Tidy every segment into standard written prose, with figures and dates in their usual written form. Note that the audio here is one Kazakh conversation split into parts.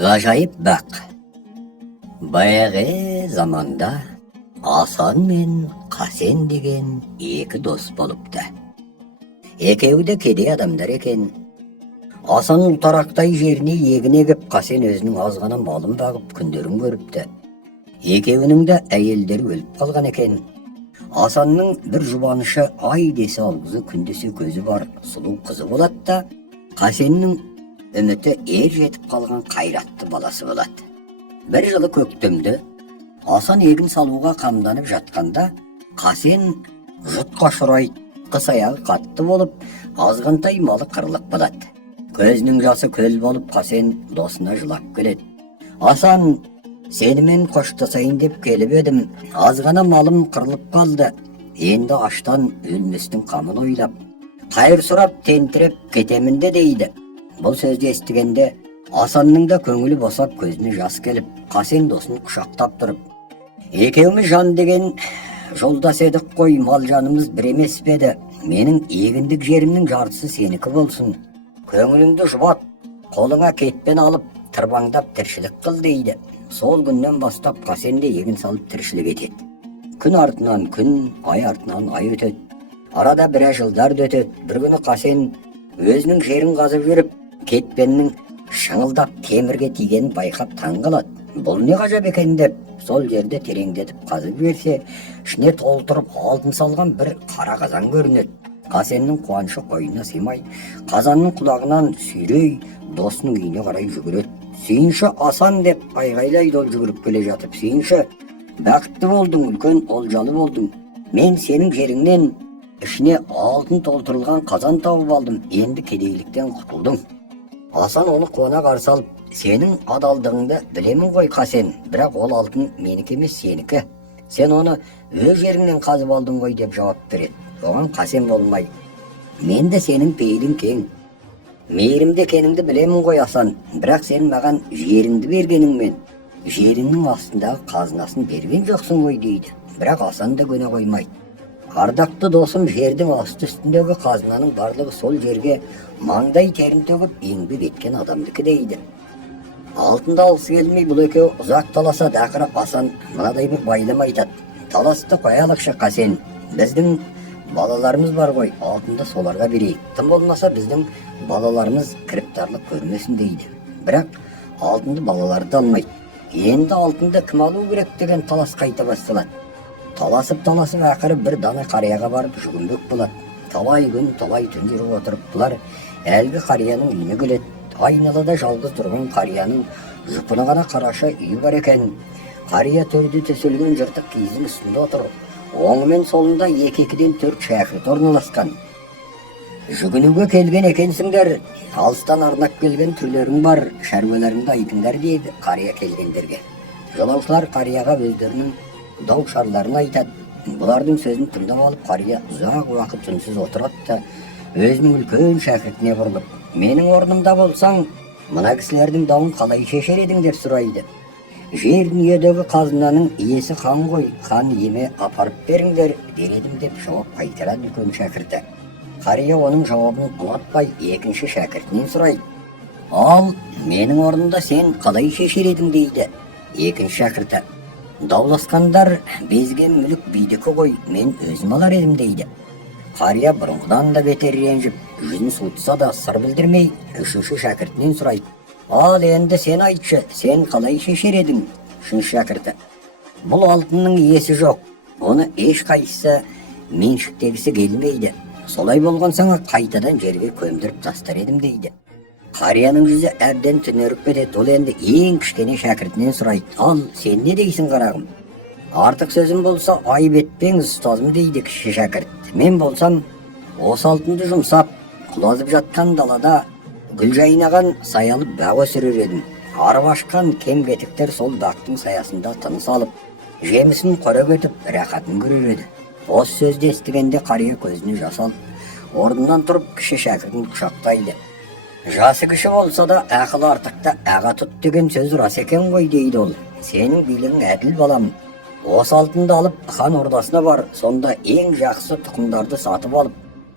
Ғажайып бақ. Баяғы заманда Асан мен Қасен деген екі дос болыпты. Екеуі де кедей адамдар екен. Асан ұлтарақтай жеріне егін егіп, Қасен өзінің аз ғана малын бағып күндерін көріпті. Екеуінің де әйелдері өліп қалған екен. Асанның бір жұбанышы ай десе алғызы, күндесе көзі бар сұлу қызы болады да, Қасеннің үміті ер жетіп қалған қайратты баласы болады. Бір жылы көктемді Асан егін салуға қамданып жатқанда, Қасен жұтқа ұшырайды. Қыс аяғы қатты болып, азғантай малы қырылып қалады. Көзінің жасы көл болып, Қасен досына жылап келеді. Асан, сенімен қоштасайын деп келіп едім. Азғана малым қырылып қалды. Енді аштан өлместің қамын ойлап, қайыр сұрап тентіреп кетемін де дейді. Бұл сөзді естігенде Асанның да көңілі босап, көзіне жас келіп, Қасен досын құшақтап тұрып, екеуміз жан деген жолдас едік қой, мал жанымыз бір емес пе еді? Менің егіндік жерімнің жартысы сенікі болсын. Көңіліңді жұбат, қолыңа кетпен алып, тырбаңдап тіршілік қыл дейді. Сол күннен бастап Қасен де егін салып тіршілік етеді. Күн артынан күн, ай артынан ай өтеді. Арада біраз жылдар өтеді. Бір күні Қасен өзінің жерін қазып жүріп, кетпеннің шыңылдап темірге тигенін байқап таң қалады. Бұл не ғажап екен деп, сол жерде тереңдетіп қазып жіберсе, ішіне толтырып алтын салған бір қара қазан көрінеді. Қасеннің қуанышы қойнына сыймай, қазанның құлағынан сүйрей досының үйіне қарай жүгіреді. Сүйінші Асан деп айғайлайды ол жүгіріп келе жатып. Сүйінші, бақытты болдың, үлкен олжалы болдың. Мен сенің жеріңнен ішіне алтын толтырылған қазан тауып алдым. Енді кедейліктен құтылдың. Асан оны қуана қарсы алып, сенің адалдығыңды білемін ғой Қасен, бірақ ол алтын менікі емес, сенікі. Сен оны өз жеріңнен қазып алдың ғой деп жауап береді. Оған Қасен болмай, мен де сенің пейілің кең, мейірімді екеніңді білемін ғой Асан, бірақ сен маған жеріңді бергеніңмен жеріңнің астындағы қазынасын берген жоқсың ғой дейді. Бірақ Асан да көне қоймайды. Ардақты досым, жердің асты үстіндегі қазынаның барлығы сол жерге маңдай терін төгіп еңбек еткен адамдікі дейді. Алтынды алғысы келмей бұл екеуі ұзақ таласады. Ақыры Асан мынадай бір байлам айтады. Таласты қоялықшы Қасен, біздің балаларымыз бар ғой, алтынды соларға берейік. Тым болмаса біздің балаларымыз кіріптарлық көрмесін дейді. Бірақ алтынды балалары да алмайды. Енді алтынды кім алу керек деген талас қайта басталады. Таласып ақыры бір дана қарияға барып жүгінбек болады. Талай күн, талай түн жүріп отырып, бұлар әлгі қарияның үйіне келеді. Айналада жалғыз тұрған қарияның жұпыны ғана қараша үйі бар екен. Қария төрде төселген жыртық киіздің үстінде отыр. Оңы мен солында екіден 4 шәкірт орналасқан. Жүгінуге келген екенсіңдер, алыстан арнап келген түрлерің бар, шаруаларыңды айтыңдар дейді қария келгендерге. Жолаушылар қарияға өздерінің дау шарларын айтады. Бұлардың сөзін тыңдап алып, қария ұзақ уақыт үнсіз отырады да өзінің үлкен шәкіртіне бұрылып, менің орнымда болсаң, мына кісілердің дауын қалай шешер едің деп сұрайды. Жер дүниедегі қазынаның иесі хан ғой, хан еме апарып беріңдер дер едім деп жауап қайтарады үлкен шәкірті. Қария оның жауабын ұнатпай екінші шәкіртінен сұрайды. Ал менің орнымда сен қалай шешер едің дейді екінші шәкірті. Дауласқандар безген мүлік бидікі ғой, мен өзім алар едім дейді. Қария бұрынғыдан да бетер ренжіп, жүзін суытса да сыр білдірмей, үшінші шәкіртінен сұрайды. Ал енді сен айтшы, сен қалай шешер едің? Үшінші шәкірті. Бұл алтынның иесі жоқ, оны еш қайсысы меншіктегісі келмейді. Солай болған соң қайтадан жерге көмдіріп тастар едім дейді. Қарияның жүзі әбден түнеріп кетеді. Ол енді ең кішкене шәкіртінен сұрайды. Ал сен не дейсің қарағым? Артық сөзім болса айып етпеңіз ұстазым дейді кіші шәкірт. Мен болсам осы алтынды жұмсап, құлазып жатқан далада гүл жайнаған саялы бақ өсірер едім. Арып ашқан кем кетіктер сол бақтың саясында тыныс алып, жемісін қорек етіп, рақатын көрер еді. Осы сөзді естігенде қария көзіне жас алып, орнынан тұрып кіші шәкіртін құшақтайды. Жасы кіші болса да ақыл артықта аға тұт деген сөз рас екен ғой дейді ол. Сенің билігің әділ балам. Осы алтынды алып хан ордасына бар, сонда ең жақсы тұқымдарды сатып алып,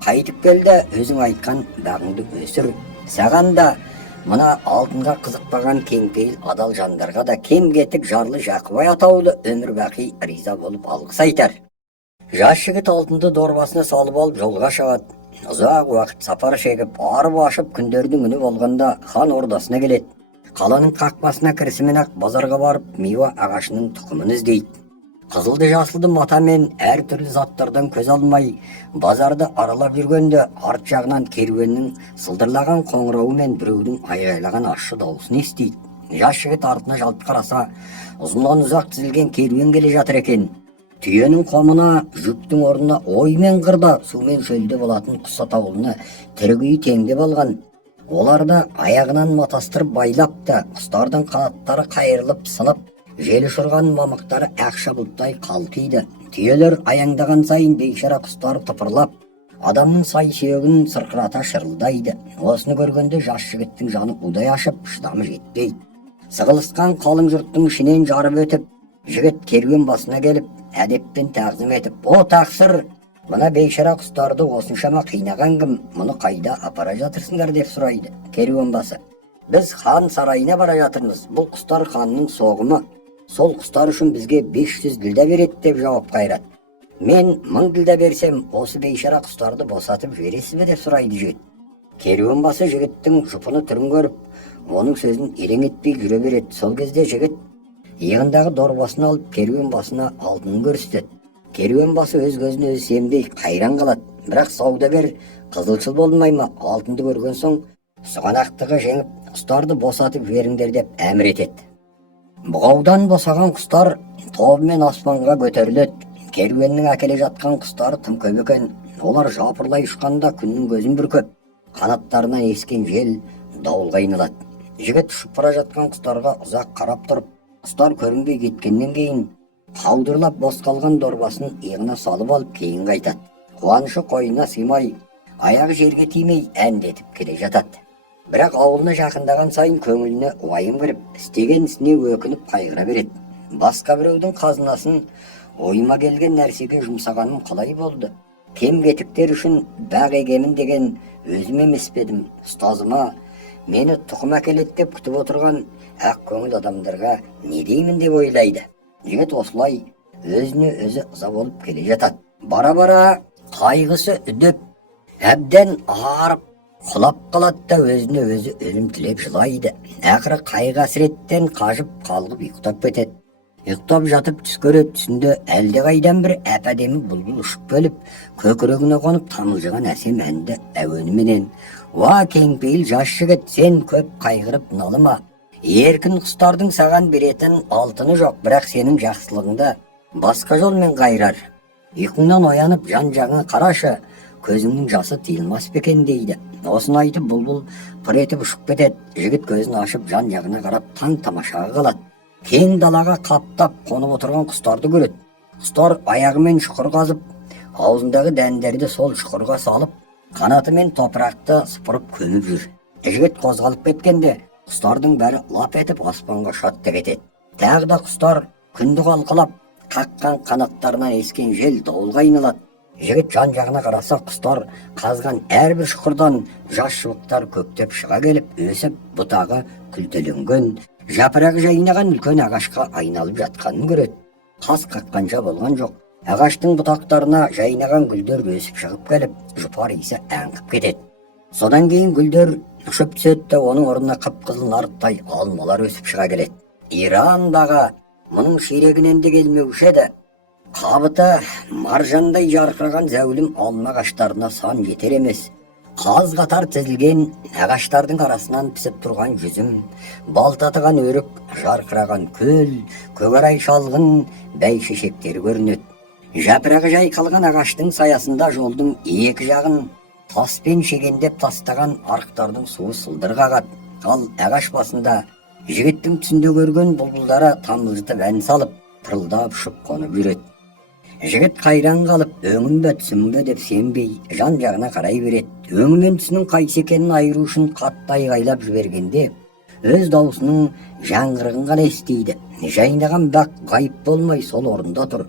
қайтып келді өзің айтқан бағыңды өсір. Саған да Мына алтынға қызықпаған кеңпейіл адал жандарға да кем кетік жарлы Жақыбай атаулы өмір бақи риза болып алғыс айтар. Жас жігіт алтынды дорбасына салып алып жолға шығады. Ұзақ уақыт сапар шегіп, арып ашып күндердің үні болғанда хан ордасына келеді. Қаланың қақпасына кірісімен-ақ базарға барып, миуа ағашының тұқымын іздейді. Қызылды жасылды матамен әр түрлі заттардан көз алмай, базарды аралап жүргенде арт жағынан керуеннің сылдырлаған қоңырауы мен біреудің айғайлаған ащы дауысын естиді. Жас жігіт артына жалт қараса, ұзыннан ұзақ тізілген керуен келе жатыр екен. Түйенің қомына, жүктің орнына ой мен қырда, су мен шөлде болатын құс атаулыны тірі теңдеп алған. Оларды аяғынан матастырып байлап та, құстардың қанаттары қайырылып сынып, жел ұшырған мамықтары ақша бұлттай қалтиды. Түйелер аяңдаған сайын бейшара құстар тыпырлап, адамның сай сүйегін сырқырата шырылдайды. Осыны көргенде жас жігіттің жаны удай ашып, шыдамы жетпейді. Сығылысқан қалың жұрттың ішінен жарып өтіп, жігіт керуен басына келіп, әдеппен тағзым етіп, «О тақсыр, мына бейшара құстарды осыншама қинаған кім? Мұны қайда апара жатырсыңдар?» деп сұрайды керуен басы. «Біз хан сарайына бара жатырмыз. Бұл құстар ханның соғымы. Сол құстар үшін бізге 500 ділда береді» деп жауап қайрат. «Мен 1000 ділда берсем, осы бейшара құстарды босатып жібересіз бе?» деп сұрайды жігіт. Керуен басы жігіттің жұпыны түрін көріп, оның сөзін елең етпей жүре береді. Сол кезде жігіт иығындағы дорбасын алып керуен басына алтынын көрсетеді. Керуен басы өз көзіне өзі сенбей қайран қалады. Бірақ саудагер қызылшыл болмай ма, алтынды көрген соң сұғанақтығы жеңіп, құстарды босатып жіберіңдер деп әмір етеді. Бұғаудан босаған құстар тобымен аспанға көтеріледі. Керуеннің әкеле жатқан құстары тым көп екен. Олар жапырлай ұшқанда күннің көзін бүркеп, қанаттарынан ескен жел дауылға айналады. Жігіт ұшып бара жатқан құстарға ұзақ қарап тұрып, құстар көрінбей кеткеннен кейін қаудырлап бос қалған дорбасын иығына салып алып кейін қайтады. Қуанышы қойнына сыймай, аяғы жерге тимей әндетіп келе жатады. Бірақ ауылына жақындаған сайын көңіліне уайым кіріп, істеген ісіне өкініп қайғыра береді. Басқа біреудің қазынасын ойыма келген нәрсеге жұмсағаным қалай болды? Кем кетіктер үшін бақ егемін деген өзім емес пе едім? Ұстазыма мені тұқым әкеледі деп күтіп отырған ақ көңіл адамдарға не деймін деп ойлайды. Жігіт осылай өзіне өзі ыза болып келе жатады. Бара-бара қайғысы үдеп, әбден арып, құлап қалады да өзіне өзі өлім тілеп жылайды. Ақыры қайғы әсіреттен қажып қалғып ұйықтап кетеді. Ұйықтап жатып түс көреді. Түсінде әлде қайдан бір әп-әдемі бұлбұл ұшып келіп, көкірегіне қонып тамылжыған әсем әнді әуеніменен: «Уа кеңпейіл жас жігіт, сен көп қайғырып налыма. Еркін құстардың саған беретін алтыны жоқ, бірақ сенің жақсылығыңда басқа жолмен қайрар. Ұйқыңнан оянып жан-жағыңа қарашы, көзіңнің жасы тыйылмас па екен» дейді. Осыны айтып бұлбұл пыр етіп ұшып кетеді. Жігіт көзін ашып жан-жағына қарап таң тамашаға қалады. Кең далаға қаптап қонып отырған құстарды көреді. Құстар аяғымен шұқыр қазып, аузындағы дәндерді сол шұқырға салып, қанатымен топырақты сыпырып көміп жүр. Жігіт қозғалып кеткенде құстардың бәрі лап етіп аспанға шатты кетеді. Тағы да құстар күнді қалқалап, қаққан қанаттарынан ескен жел дауылға айналады. Жігіт жан-жағына қараса, құстар қазған әрбір шұқырдан жас шыбықтар көктеп шыға келіп, өсіп бұтағы күлтеленген, жапырағы жайнаған үлкен ағашқа айналып жатқанын көреді. Қас қаққанша болған жоқ. Ағаштың бұтақтарына жайнаған гүлдер өсіп шығып келіп, жұпар иісі аңқып кетеді. Содан кейін гүлдер ұшып түседі де оның орнына қып-қызыл нарықтай алмалар өсіп шыға келеді. Иран дағы мұның ширегінен де келмеуші еді. Қабыты маржандай жарқыраған зәулім алма ағаштарына сан жетер емес. Қаз қатар тізілген ағаштардың арасынан пісіп тұрған жүзім, балтатыған өрік, жарқыраған көл, көкарай шалғын бәйшешектері көрінеді. Жапырағы жайқалған ағаштың саясында жолдың екі жағын таспен шегендеп тастаған арықтардың суы сылдыр қағады. Ал ағаш басында жігіттің түсінде көрген бұлбұлдары тамылжытып ән салып, пырылдап ұшып қонып жүреді. Жігіт қайран қалып, өңім бе түсім бе деп сенбей, жан-жағына қарай береді. Өңі мен түсінің қайсы екенін айыру үшін қатты айғайлап жібергенде, өз даусының жаңғырығын ғана естиді. Жайнаған бақ ғайып болмай сол орында тұр.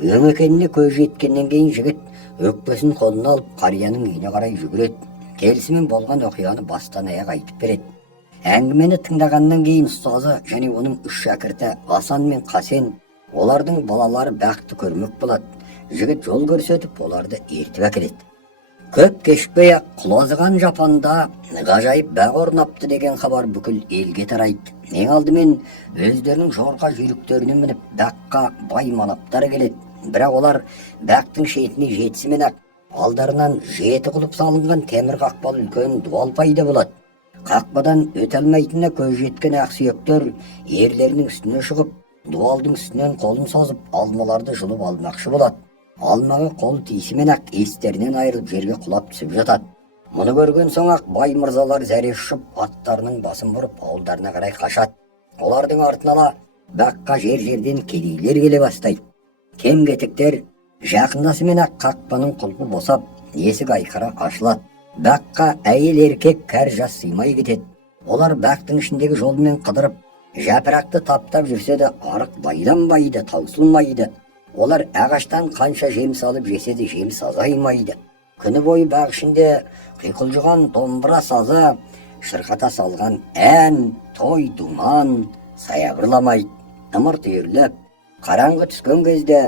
Өң екеніне көз жеткеннен кейін жігіт өкпесін қолына алып қарияның үйіне қарай жүгіреді. Келісімен болған оқиғаны бастан аяқ айтып береді. Әңгімені тыңдағаннан кейін ұстазы және оның үш шәкірті Асан мен Қасен олардың балалары бақты көрмек болады. Жігіт жол көрсетіп, оларды ертіп әкеледі. Көп кешпей-ақ құлазыған жапанда ғажайып бақ орнапты деген хабар бүкіл елге тарайды. Ең алдымен өздерінің жорға жүйріктеріне мініп баққа бай манаптар келеді. Бірақ олар бақтың шетіне жетісімен-ақ алдарынан 7 құлып салынған темір қақпалы үлкен дуал пайда болады. Қақпадан өте алмайтынына көз жеткен ақсүйектер ерлерінің үстіне шығып, дуалдың үстінен қолын созып, алмаларды жұлып алмақшы болады. Алмаға қол тиісімен-ақ естерінен айырылып жерге құлап түсіп жатады. Мұны көрген соң-ақ бай мырзалар зәре ұшып, аттарының басын бұрып, ауылдарына қарай қашады. Олардың артын ала баққа жер-жерден кедейлер келе бастайды. Кем-кетіктер жақындасымен-ақ қақпаның құлпы босап, есік айқара ашылады. Баққа әйел еркек кәр жас сыймай кетеді. Олар бақтың ішіндегі жолмен қыдырып, жапырақты таптап жүрсе де арық байдан байды, таусылмайды. Олар ағаштан қанша жем салып жесе де жеміс азаймайды. Күні бойы бақ ішінде қиқылжыған домбыра сазы, шырқата салған ән, той, думан саябырламайды. Ымырт үйіріліп, қараңғы түскен кезде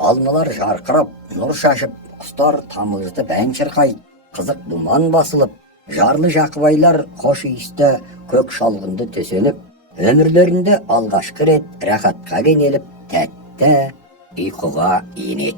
алмалар жарқырап, нұр шашып, құстар тамылжытып ән шырқайды. Қызық думан басылып, жарлы жақыбайлар қош иісті көк шалғынды төсеніп, өмірлерінде алғашқы рет рахатқа кенеліп, тәтті ұйқыға енеді.